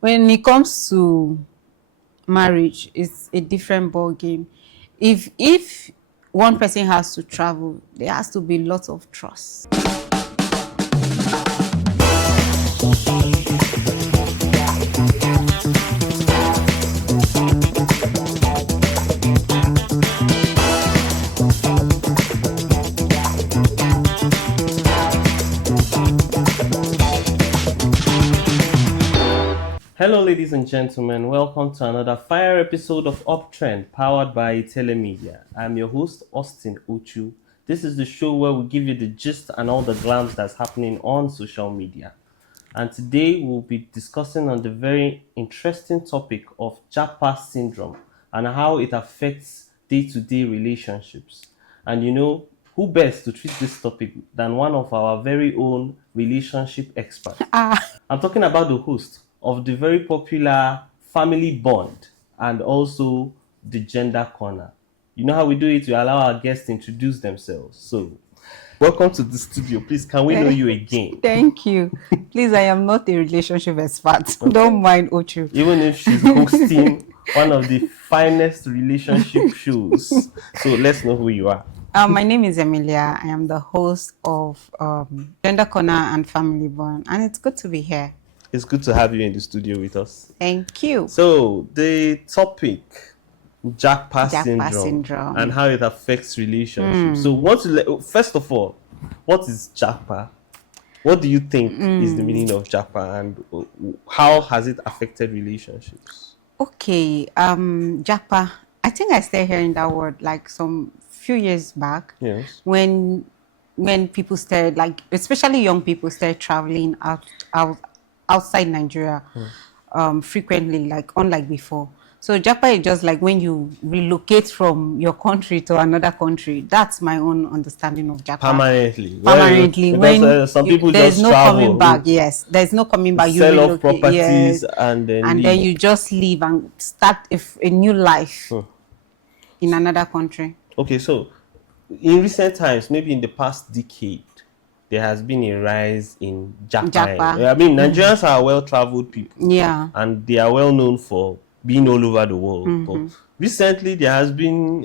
When it comes to marriage, it's a different ball game. If one person has to travel, there has to be lots of trust. Hello, ladies and gentlemen. Welcome to another fire episode of UPTREND, powered by Media. I'm your host, Austyn Ochu. This is the show where we give you the gist and all the glams that's happening on social media. And today we'll be discussing on the very interesting topic of Japa Syndrome and how it affects day-to-day relationships. And you know, who best to treat this topic than one of our very own relationship experts? I'm talking about the host of the very popular Family Bond and also the Gender Corner. You know how we do it? We allow our guests to introduce themselves. So, welcome to the studio. Please, can we know you again? Thank you. Please, I am not a relationship expert. Okay. Don't mind Ochu. Even if she's hosting one of the finest relationship shows. So, let's know who you are. My name is Emilia. I am the host of Gender Corner and Family Bond, and it's good to be here. It's good to have you in the studio with us. Thank you. So, the topic, Japa Syndrome and how it affects relationships. So, first of all, what is Japa? What do you think is the meaning of Japa, and how has it affected relationships? Okay, Japa. I think I started hearing that word like some few years back. Yes. When people started, like especially young people, started traveling outside Nigeria frequently, like unlike before. So Japa is just like when you relocate from your country to another country. That's my own understanding of Japa. Permanently. When some people there's just no travel, coming back. Yes, there's no coming back. You sell relocate, off properties, yes, and then you just leave and start a new life in another country. Okay, so in recent times, maybe in the past decade, there has been a rise in Japa. I mean, Nigerians are well-traveled people. Yeah. And they are well known for being all over the world. But recently, there has been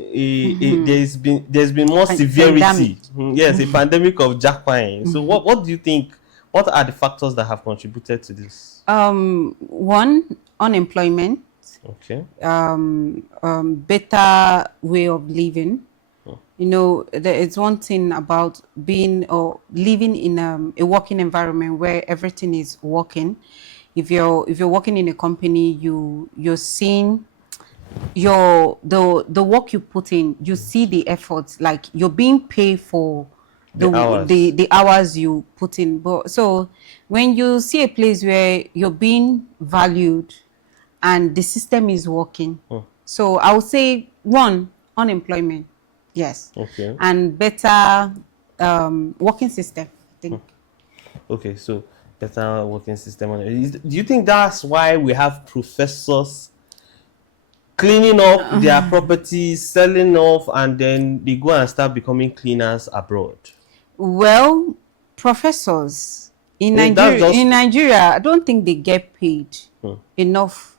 there's been more severity. Yes, a pandemic of Japa. So, what do you think? What are the factors that have contributed to this? One, unemployment. Okay. Better way of living. You know, it's one thing about being or living in a working environment where everything is working. If you're working in a company, you're seeing the work you put in. You see the efforts, like you're being paid for the hours you put in. But so when you see a place where you're being valued and the system is working, so I would say one, unemployment. Yes. Okay. And better working system, I think. Okay, so better working system. Do you think that's why we have professors cleaning up their properties, selling off, and then they go and start becoming cleaners abroad? Well, professors in Nigeria, I don't think they get paid enough.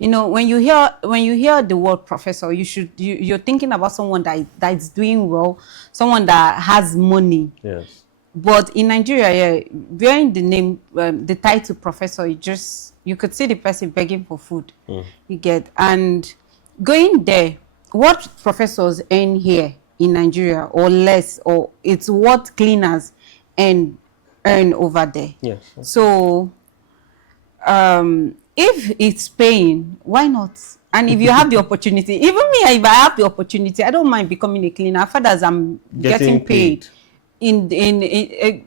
You know, when you hear the word professor, you're thinking about someone that is doing well, someone that has money. Yes. But in Nigeria, bearing the name, the title professor, you could see the person begging for food. You get, and going there, what professors earn here in Nigeria or less, or it's what cleaners earn over there. Yes. So, if it's paying, why not? And if you have the opportunity, even me, if I have the opportunity, I don't mind becoming a cleaner. As far as I'm getting paid. I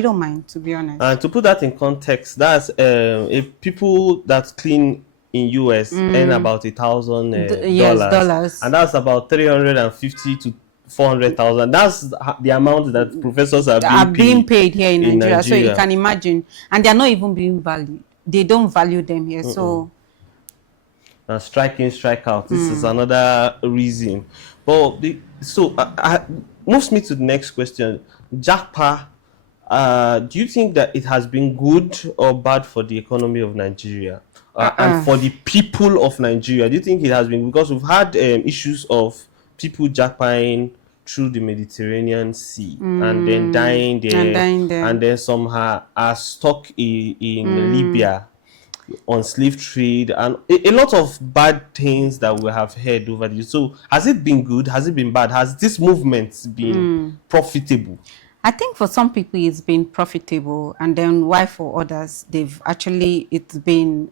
don't mind, to be honest. And to put that in context, that's if people that clean in US earn about $1,000, and that's about 350 to 400,000. That's the amount that professors are being paid here in Nigeria. So you can imagine, and they're not even being valued. They don't value them here. So strike in, strike out. This is another reason. But moves me to the next question. Japa Do you think that it has been good or bad for the economy of Nigeria and for the people of Nigeria? Do you think it has been, because we've had issues of people jackpying through the Mediterranean Sea and then dying there, and then some are stuck in Libya on slave trade, and a lot of bad things that we have heard over the years. So has it been good? Has it been bad? Has this movement been profitable? I think for some people it's been profitable, and then why for others it's been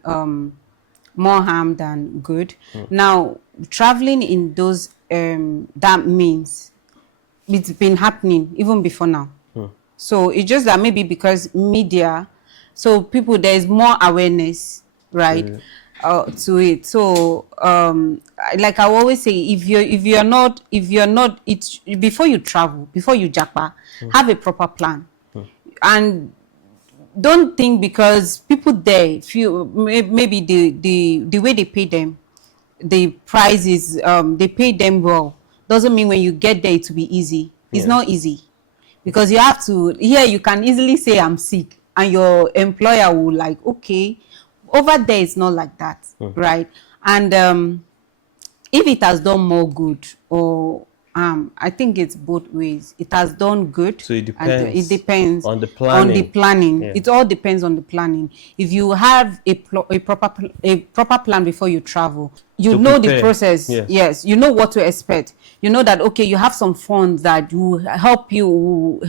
more harm than good. Now, traveling in those that means it's been happening even before now. So it's just that maybe because media, so people, there's more awareness, right, to it. So like I always say, if you're not it's before you travel, before you japa, have a proper plan. And don't think because people there feel maybe the way they pay them, the price is they pay them well, doesn't mean when you get there it will be easy. It's not easy, because you have to, here you can easily say I'm sick and your employer will like, okay. Over there it's not like that, right? And if it has done more good or I think it's both ways. It has done good. So it depends. It depends on the planning. Yeah. It all depends on the planning. If you have a proper plan before you travel, you know the process. Yes, you know what to expect. You know that, okay, you have some funds that will help you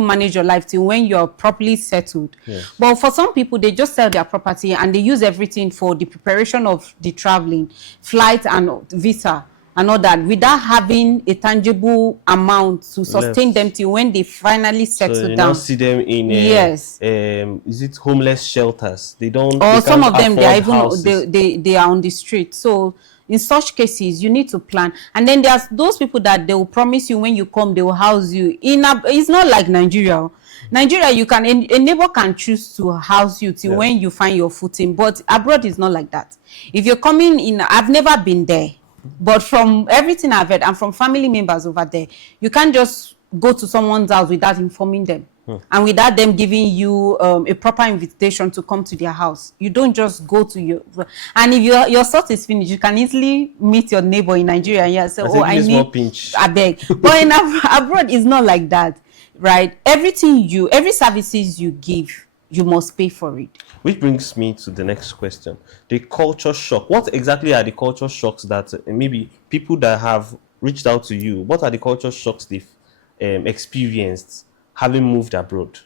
manage your life till when you're properly settled. But for some people, they just sell their property and they use everything for the preparation of the traveling, flight and visa and all that, without having a tangible amount to sustain them till when they finally settle down. So you now see them in is it homeless shelters? They don't. Or some of them, they are even they are on the street. So in such cases, you need to plan. And then there's those people that they will promise you when you come, they will house you. It's not like Nigeria. Nigeria, you can, a neighbor can choose to house you till when you find your footing. But abroad, is not like that. If you're coming in, I've never been there, but from everything I've heard and from family members over there, you can't just go to someone's house without informing them and without them giving you a proper invitation to come to their house. You don't just go to your, and if your sort is finished, you can easily meet your neighbor in Nigeria and say, oh, I need a beg. But in abroad, it's not like that, right? Every services you give, you must pay for it. Which brings me to the next question. The culture shock. What exactly are the culture shocks that maybe people that have reached out to you, what are the culture shocks they've experienced having moved abroad?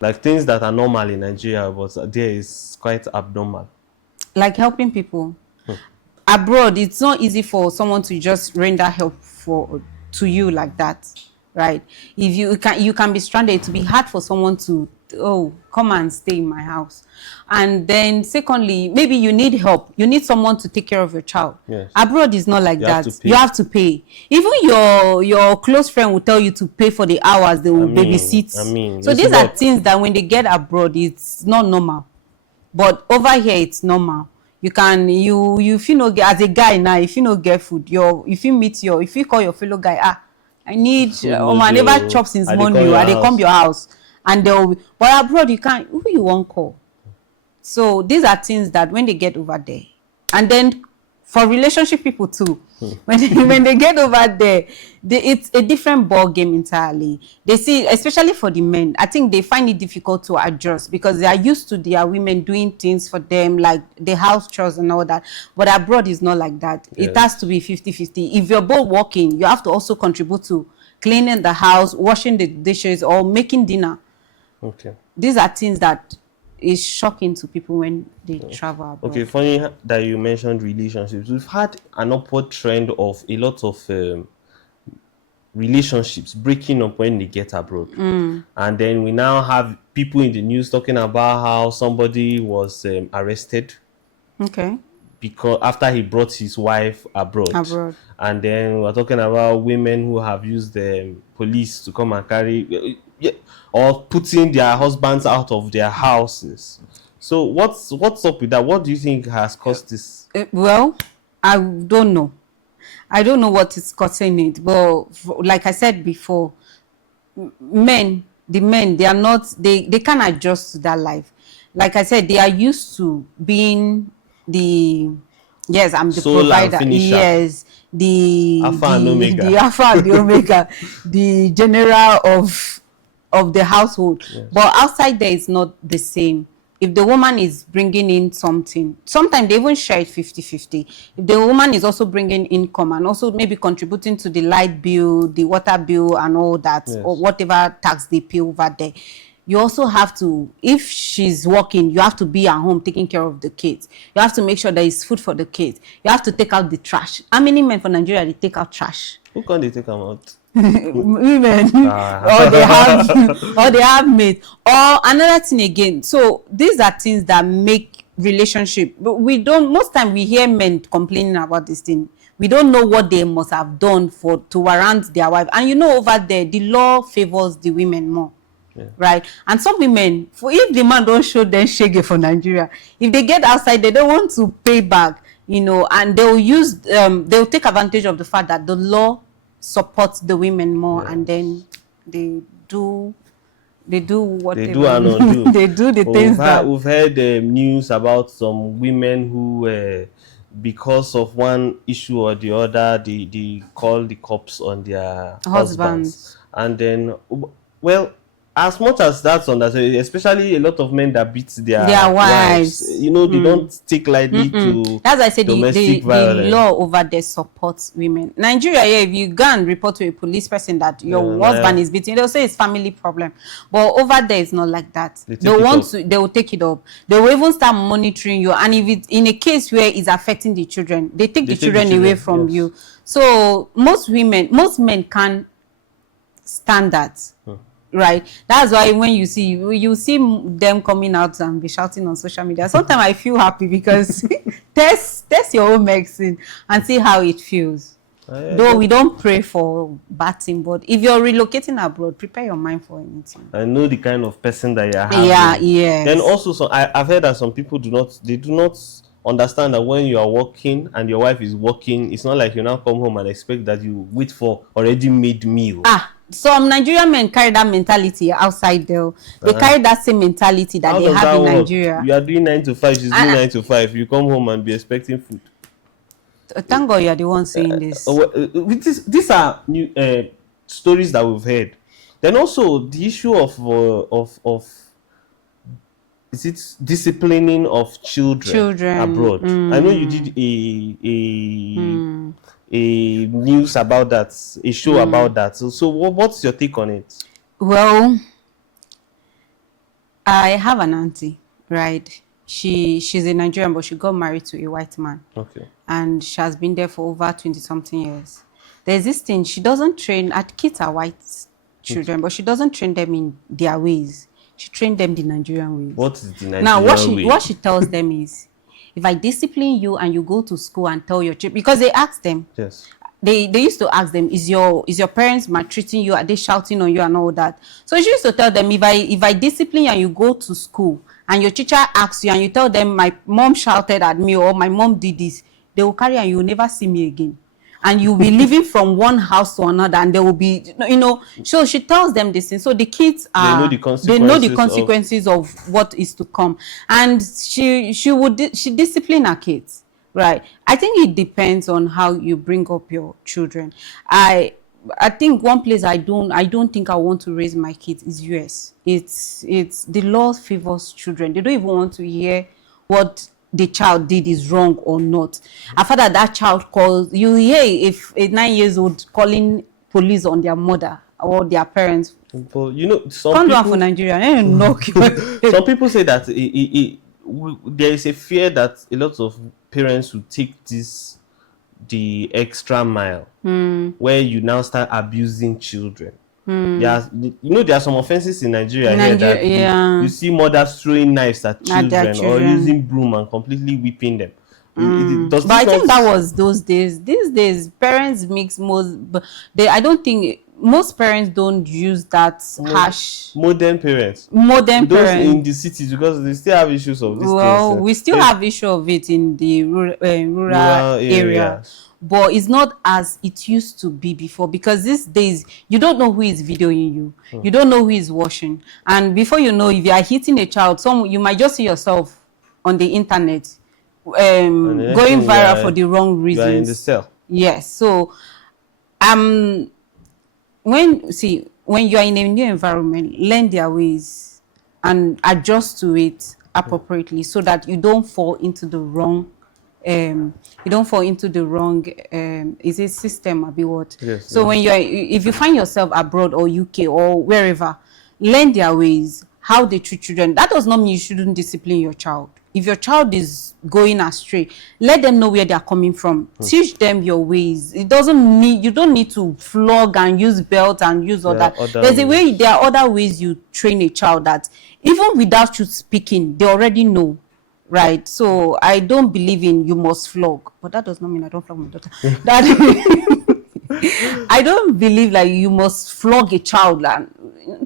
Like things that are normal in Nigeria, but there is quite abnormal. Like helping people. Abroad, it's not easy for someone to just render help to you like that, right? If you can be stranded, it will be hard for someone to, oh, come and stay in my house. And then secondly, maybe you need help. You need someone to take care of your child. Yes. Abroad is not like that. You have to pay. Even your close friend will tell you to pay for the hours they will babysit. So these are things that when they get abroad, it's not normal. But over here, it's normal. You can, if you know, as a guy now, if you know get food, if you call your fellow guy, I need, my neighbor chop since morning, they come your house. And they'll be, but abroad you can't, who you won't call. So these are things that when they get over there, and then for relationship people too, when they get over there, it's a different ball game entirely. They see, especially for the men, I think they find it difficult to adjust because they are used to their women doing things for them, like the house chores and all that. But abroad is not like that. It has to be 50-50. If you're both working, you have to also contribute to cleaning the house, washing the dishes, or making dinner. Okay. These are things that is shocking to people when they travel abroad. Okay, funny that you mentioned relationships. We've had an upward trend of a lot of relationships breaking up when they get abroad. And then we now have people in the news talking about how somebody was arrested. Okay. Because after he brought his wife abroad. And then we're talking about women who have used the police to come and carry, or putting their husbands out of their houses. So what's up with that? What do you think has caused this? Well, I don't know. I don't know what is causing it. But like I said before, men the men, they are not, they can't adjust to that life. Like I said, they are used to being the, yes, I'm the Soul and provider, finisher. yes, Alpha and Omega. the alpha and the omega, the general of the household. Yes. But outside there, it's not the same. If the woman is bringing in something, sometimes they even share it 50-50. If the woman is also bringing income and also maybe contributing to the light bill, the water bill and all that, Yes. or whatever tax they pay over there, you also have to, if she's working, you have to be at home taking care of the kids. You have to make sure there is food for the kids. You have to take out the trash. How many men for Nigeria, they take out trash? Who can they take them out? Women, or they have maids, or another thing again. So these are things that make relationship. But we don't, most time we hear men complaining about this thing. We don't know what they must have done to warrant their wife. And you know, over there the law favors the women more. Yeah. Right? And some women, if the man don't show them shege for Nigeria, if they get outside, they don't want to pay back, you know, and they'll take advantage of the fact that the law supports the women more. Yes. And then they do whatever. They do and undo. They do the things we've heard news about some women who because of one issue or the other, they call the cops on their husbands. And then, well, as much as that's understood, especially a lot of men that beat their wives, you know, they don't take lightly to that's why I said domestic violence. The law over there supports women. Nigeria, yeah, if you go and report to a police person that your husband is beating, they'll say it's family problem. But over there, it's not like that. They will take it up. They will even start monitoring you. And if it's in a case where it's affecting the children, they take the children away from you. So most men can't stand that. Right, that's why when you see them coming out and be shouting on social media, sometimes I feel happy because test your own medicine and see how it feels. Though we don't pray for bad thing, but if you're relocating abroad, prepare your mind for anything. I know the kind of person that you're having. Yes. Then also, I've heard that some people do not understand that when you are working and your wife is working, it's not like you now come home and expect that you wait for already made meal. Some Nigerian men carry that mentality outside there. They carry that same mentality that they have in Nigeria. You are doing 9 to 5, she's doing 9 to 5. You come home and be expecting food. Thank God you are the one saying this. These are new stories that we've heard. Then also the issue of is it disciplining of children abroad? I know you did a news about that, a show about that. So what's your take on it? Well, I have an auntie, right? She's a Nigerian, but she got married to a white man. Okay. And she has been there for over 20-something years. There's this thing, she doesn't train, her kids are white children, but she doesn't train them in their ways. She trained them the Nigerian ways. What is the Nigerian way? What she tells them is, if I discipline you and you go to school and tell your children, because they ask them, yes, they used to ask them, is your parents maltreating you? Are they shouting on you and all that? So she used to tell them, if I discipline you and you go to school and your teacher asks you and you tell them, my mom shouted at me or my mom did this, they will carry and you will never see me again. And you'll be living from one house to another, and there will be, you know. So she tells them this thing. So the kids they know the consequences of what is to come, and she discipline her kids, right? I think it depends on how you bring up your children. I think one place I don't think I want to raise my kids is US. It's the law favors children. They don't even want to hear what the child did is wrong or not. After that child calls, you hear if a 9-year-old calling police on their mother or their parents. But you know, some people for Nigeria, some people say that there is a fear that a lot of parents will take the extra mile, where you now start abusing children. There are some offenses in Nigeria here that you see mothers throwing knives at children or using broom and completely whipping them. But I think that was those days. These days, parents mix most. I don't think most parents don't use that harsh modern parents. modern Those parents. in the cities, because they still have issues of these Well, things. we still have issue of it in the rural area, areas. but it's not as it used to be before, because these days you don't know who is videoing you, you don't know who is watching, and before you know, if you are hitting a child, you might just see yourself on the internet And the next going thing viral for the wrong you reasons. are in the cell. Yes, so when you are in a new environment, learn their ways and adjust to it appropriately, so that you don't fall into the wrong is it system or be what? Yes, So yes. when if you find yourself abroad or UK or wherever, learn their ways, how they treat children. That does not mean you shouldn't discipline your child. If your child is going astray, let them know where they are coming from. Teach them your ways. You don't need to flog and use belt and use all that. There are other ways you train a child that even without you speaking, they already know. Right, so I don't believe in you must flog, but that does not mean I don't flog my daughter. I don't believe like you must flog a child. And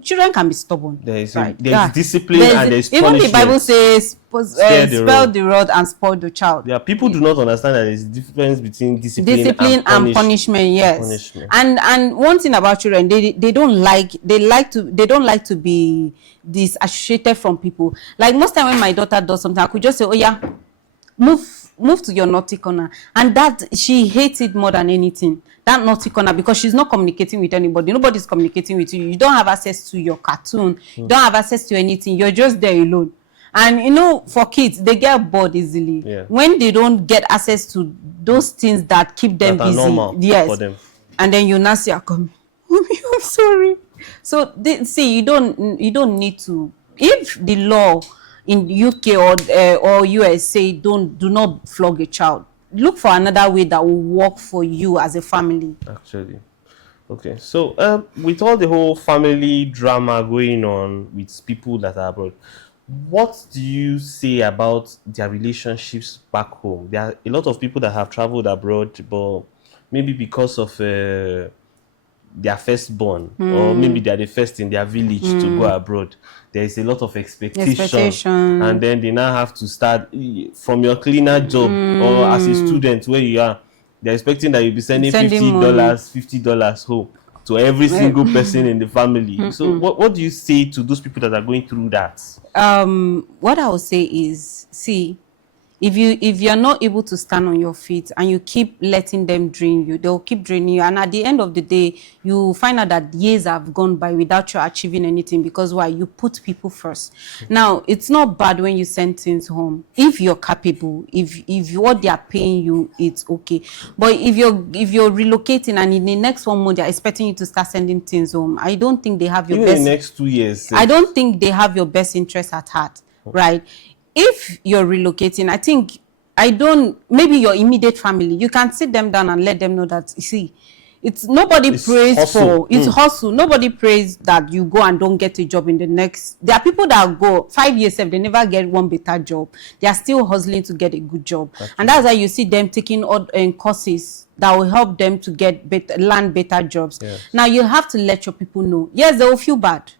children can be stubborn. There's right? discipline and there's even punishment. the Bible says spell the rod and spoil the child. Yeah, people do not understand that there's a difference between discipline and punishment. Yes, punishment. And one thing about children, they don't like to be disassociated from people. Like most time when my daughter does something, I could just say, oh yeah, move to your naughty corner, and that she hates it more than anything, that naughty corner, because she's not communicating with anybody. Nobody's communicating with you. You don't have access to your cartoon. You don't have access to anything. You're just there alone. And for kids, they get bored easily. Yeah. When they don't get access to those things that keep them busy. Normal for them. And then you now see her coming, Mommy, I'm sorry. So you don't need to. If the law in UK or US say do not flog a child, look for another way that will work for you as a family. Actually, okay. So with all the whole family drama going on with people that are abroad, what do you say about their relationships back home? There are a lot of people that have traveled abroad, but maybe because of their firstborn, or maybe they are the first in their village to go abroad. There is a lot of expectation, and then they now have to start from your cleaner job or as a student where you are. They're expecting that you'll be sending $50 home to every single person in the family. So what do you say to those people that are going through that? What I would say is, if you're not able to stand on your feet and you keep letting them drain you, they'll keep draining you, and at the end of the day, you find out that years have gone by without you achieving anything. Because why? You put people first. Now, it's not bad when you send things home if you're capable. If what they are paying you, it's okay. But if you're relocating and in the next 1 month they're expecting you to start sending things home, I don't think they have your Even best. in the next 2 years. I don't think they have your best interest at heart, right? If you're relocating, maybe your immediate family, you can sit them down and let them know that, it's prays hustle. for, it's hustle. Nobody prays that you go and don't get a job in the next. There are people that go 5 years if they never get one better job. They are still hustling to get a good job. And that's why you see them taking courses that will help them to land better jobs. Yes. Now you have to let your people know. Yes, they will feel bad.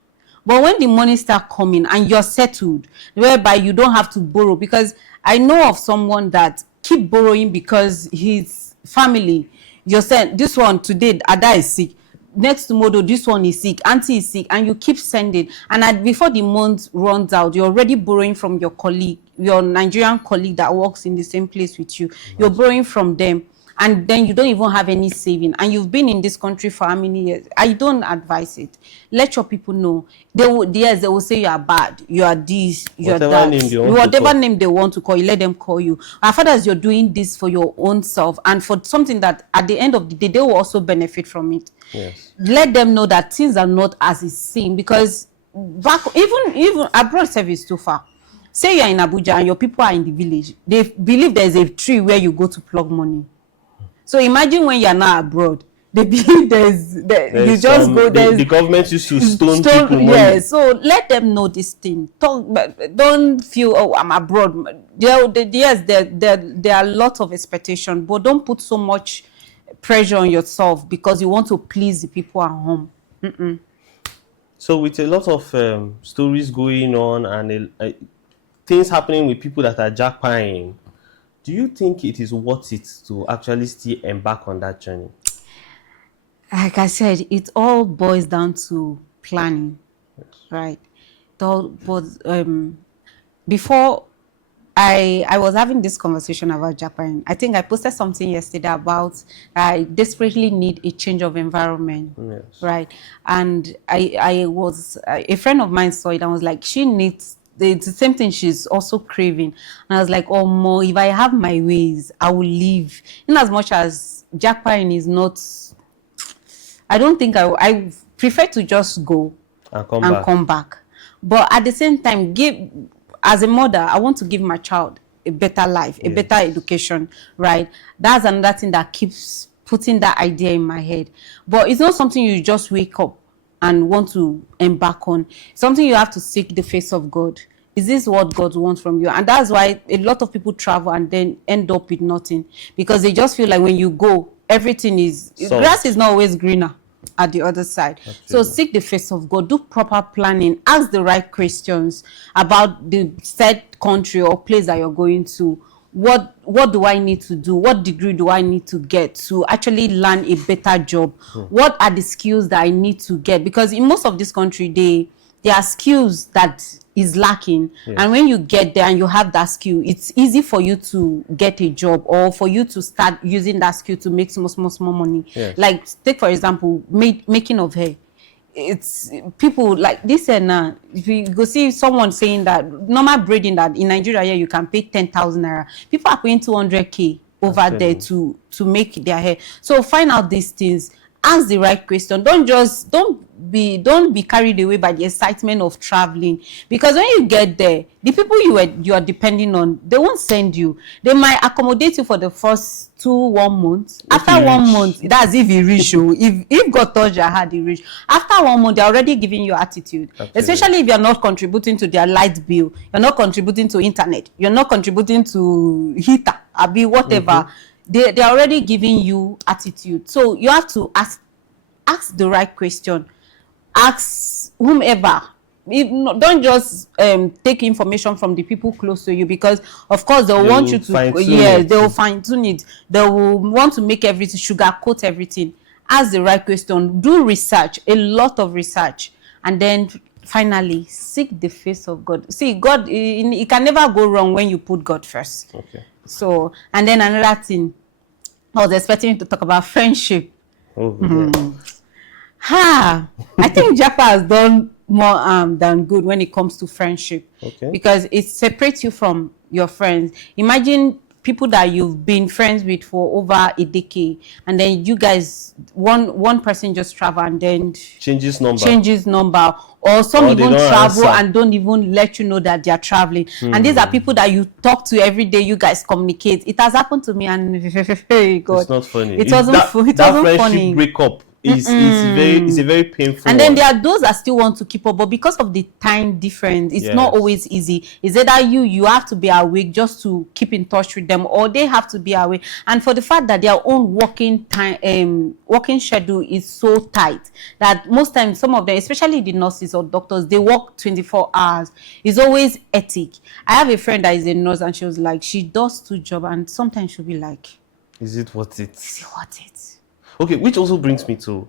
But when the money start coming and you're settled, whereby you don't have to borrow, because I know of someone that keep borrowing because his family, you're saying, this one today, Ada is sick. Next tomorrow, this one is sick, auntie is sick, and you keep sending. And before the month runs out, you're already borrowing from your colleague, your Nigerian colleague that works in the same place with you. You're borrowing from them. And then you don't even have any saving, and you've been in this country for how many years? I don't advise it. Let your people know. They will say you are bad, you are this, you are that. Whatever name they want to call you, let them call you. As far as you're doing this for your own self and for something that at the end of the day they will also benefit from it. Yes. Let them know that things are not as it seems, because even abroad service too far. Say you're in Abuja and your people are in the village. They believe there's a tree where you go to plug money. So imagine when you're now abroad, they believe the government used to stone people money. Yeah, so let them know this thing. Don't feel, oh, I'm abroad. Yes, there are lots of expectation, but don't put so much pressure on yourself because you want to please the people at home. So with a lot of stories going on and things happening with people that are jackpying, do you think it is worth it to actually still embark on that journey? Like I said, it all boils down to planning, right? But before I was having this conversation about Japan. I think I posted something yesterday about I desperately need a change of environment, Yes. right? And I was a friend of mine saw it and was like, she needs the same thing she's also craving. And I was like, oh, more if I have my ways, I will leave. In as much as Japan is not, I don't think I prefer to just go And come and back. come back. But at the same time, as a mother, I want to give my child a better life, a better education, right? That's another thing that keeps putting that idea in my head. But it's not something you just wake up and want to embark on. It's something you have to seek the face of God. Is this what God wants from you? And that's why a lot of people travel and then end up with nothing, because they just feel like when you go, everything is grass is not always greener at the other side. So seek the face of God, do proper planning, ask the right questions about the said country or place that you're going to. What do I need to do? What degree do I need to get to actually learn a better job? What are the skills that I need to get? Because in most of this country, there are skills that is lacking, and when you get there and you have that skill, it's easy for you to get a job or for you to start using that skill to make small money. Like take for example making of hair. It's people like this and now if you go see someone saying that normal braiding that in Nigeria here you can pay 10,000 naira, people are paying 200k over there to make their hair. So find out these things, ask the right question. Don't be carried away by the excitement of traveling, because when you get there, the people you are depending on, they won't send you. They might accommodate you for the first 1 month. After 1 month, that's if you reach you. If God touch your heart, you reach. After 1 month, they're already giving you attitude. Especially if you're not contributing to their light bill, you're not contributing to internet, you're not contributing to heater, whatever. They're already giving you attitude. So you have to ask the right question. Ask whomever. Don't just take information from the people close to you, because of course they'll want you to they'll fine tune it. They will want to make everything sugarcoat everything. Ask the right question, do research, a lot of research, and then finally seek the face of God. See, God, it can never go wrong when you put God first. So, and then another thing, I was expecting you to talk about friendship. I think Japa has done more than good when it comes to friendship, because it separates you from your friends. Imagine people that you've been friends with for over a decade, and then you guys, one person just travel and then changes number, or some even travel and don't even let you know that they are traveling. And these are people that you talk to every day, you guys communicate. It has happened to me, and hey, God, it's not funny. It wasn't funny. Breakup. It's a very painful and then one. there are those that still want to keep up, but because of the time difference, it's not always easy. Is it that you have to be awake just to keep in touch with them, or they have to be awake? And for the fact that their own working time working schedule is so tight that most times some of them, especially the nurses or doctors, they work 24 hours. It's always hectic. I have a friend that is a nurse, and she was like, she does 2 jobs, and sometimes she'll be like, is it worth it? Is it worth it? Okay, which also brings me to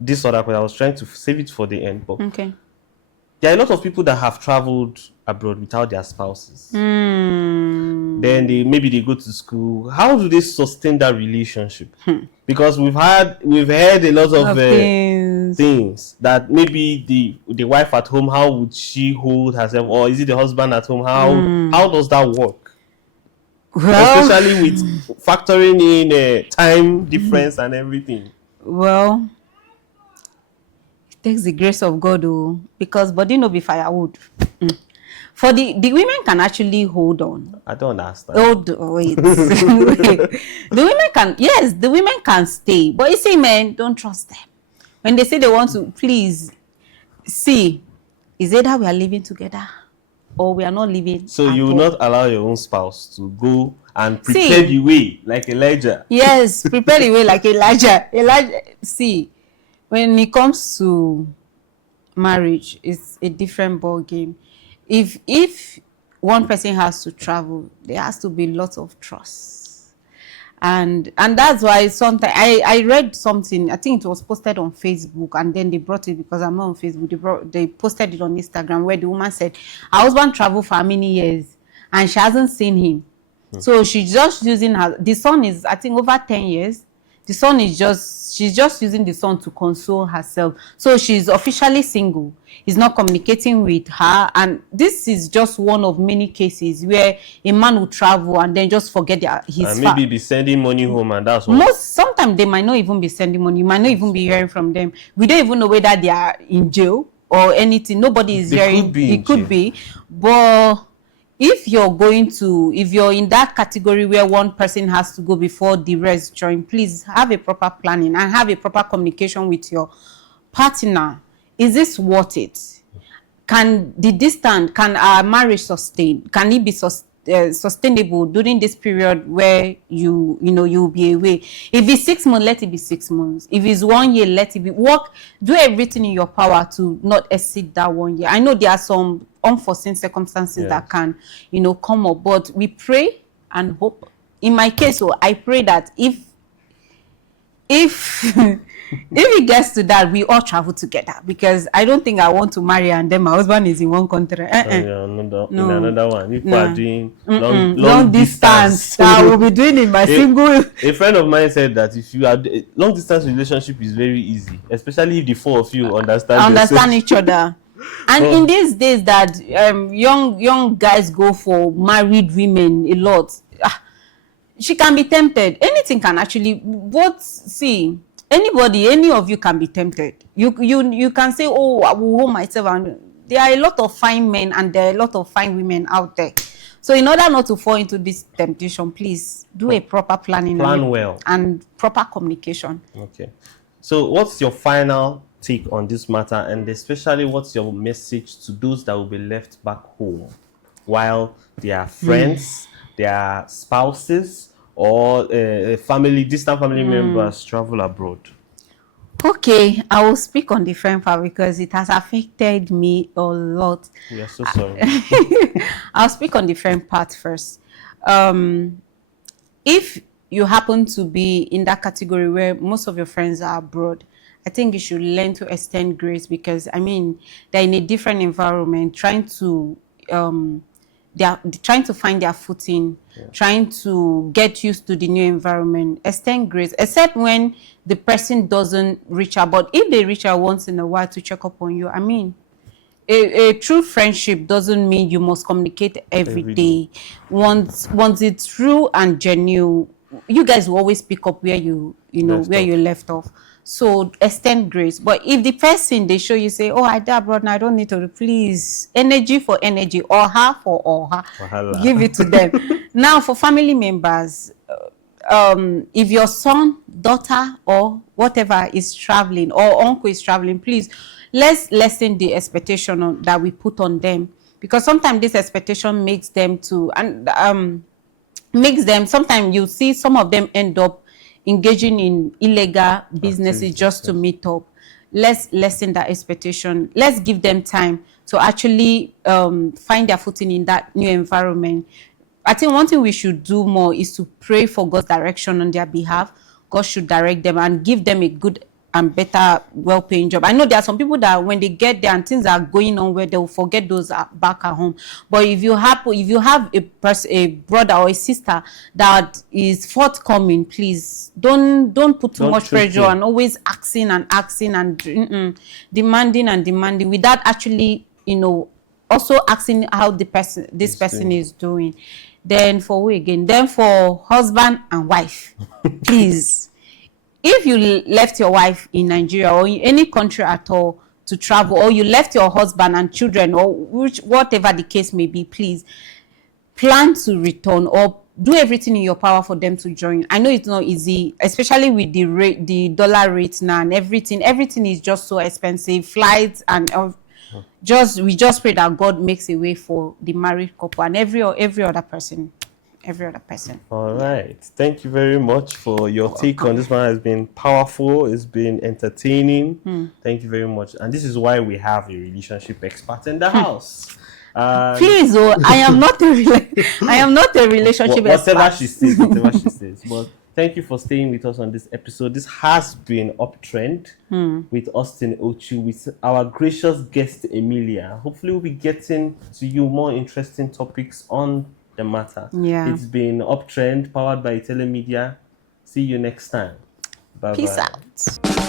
this other point. I was trying to save it for the end, but there are a lot of people that have traveled abroad without their spouses. Then maybe they go to school. How do they sustain that relationship? Because we've heard a lot of things that maybe the wife at home, how would she hold herself, or is it the husband at home? How does that work? Well, especially with factoring in time difference and everything. Well, it takes the grace of God, because body no be firewood. For the women can actually hold on. I don't understand. Wait. The women can stay, but you see, men, don't trust them. When they say they want to, please see, is it that we are living together, or we are not living? So you will not allow your own spouse to go and prepare the way like Elijah. Yes, prepare the way like Elijah. See, when it comes to marriage, it's a different ball game. If one person has to travel, there has to be lots of trust, and that's why sometimes I read something. I think it was posted on Facebook, and then they brought it because I'm not on Facebook. They posted it on Instagram where the woman said her husband traveled for how many years and she hasn't seen him. So she's just using the son is, I think, over 10 years. The son is she's just using the son to console herself. So she's officially single. He's not communicating with her. And this is just one of many cases where a man will travel and then just forget his and maybe be sending money home, and that's all. Sometimes they might not even be sending money. You might not even be hearing from them. We don't even know whether they are in jail or anything. Nobody is hearing. It could be. But if you're in that category where one person has to go before the rest join, please have a proper planning and have a proper communication with your partner. Is this worth it? Can our marriage sustain? Can it be sustainable during this period where you'll be away? If it's 6 months, let it be 6 months. If it's 1 year, let it be. Do everything in your power to not exceed that 1 year. I know there are some unforeseen circumstances that can come up, but we pray and hope. In my case, I pray that if it gets to that, we all travel together, because I don't think I want to marry and then my husband is in one country. No. In another one. People are doing long distance. I will be doing in my single. A friend of mine said that if you are long distance relationship is very easy, especially if the four of you understand each other. And in these days that young guys go for married women a lot, she can be tempted. Anything can actually. Any of you can be tempted. You can say, oh, I will hold myself. And there are a lot of fine men and there are a lot of fine women out there. So in order not to fall into this temptation, please do a proper planning. Plan well. And proper communication. Okay. So what's your final take on this matter, and especially what's your message to those that will be left back home while their friends, their spouses, or distant family members travel abroad? Okay, I will speak on the friend part because it has affected me a lot. We are so sorry. I'll speak on the friend part first. If you happen to be in that category where most of your friends are abroad, I think you should learn to extend grace, because they're in a different environment, they're trying to find their footing, trying to get used to the new environment. Extend grace, except when the person doesn't reach out. But if they reach out once in a while to check up on you, a true friendship doesn't mean you must communicate every day. Once it's true and genuine, you guys will always pick up where you left off. So extend grace. But if the person they show you say, oh, I died abroad now, I don't need to, please, energy for energy, or her for her, give it to them. Now for family members, if your son, daughter, or whatever is traveling, or uncle is traveling, please, let's lessen the expectation that we put on them, because sometimes this expectation makes them sometimes you see some of them end up engaging in illegal businesses just to meet up. Let's lessen that expectation. Let's give them time to actually find their footing in that new environment. I think one thing we should do more is to pray for God's direction on their behalf. God should direct them and give them a good and better, well-paying job. I know there are some people that when they get there and things are going on where they'll forget those back at home. But if you have a brother or a sister that is forthcoming, please don't put too much pressure and always asking and demanding without actually also asking how this person is doing. Then for husband and wife, please. If you left your wife in Nigeria or in any country at all to travel, or you left your husband and children, or whatever the case may be, please plan to return or do everything in your power for them to join. I know it's not easy, especially with the dollar rates now and everything. Everything is just so expensive, flights and we just pray that God makes a way for the married couple and every other person every other person. All right. Thank you very much for your take on this one. Has been powerful. It's been entertaining. Thank you very much. And this is why we have a relationship expert in the house. Please, I am not I am not a relationship whatever expert. she says, whatever she says. But thank you for staying with us on this episode. This has been Uptrend with Austyn Ochu, with our gracious guest Emilia. Hopefully, we'll be getting to you more interesting topics on the matter. Yeah. It's been Uptrend, powered by a.k.a. See you next time. Bye Peace bye. out.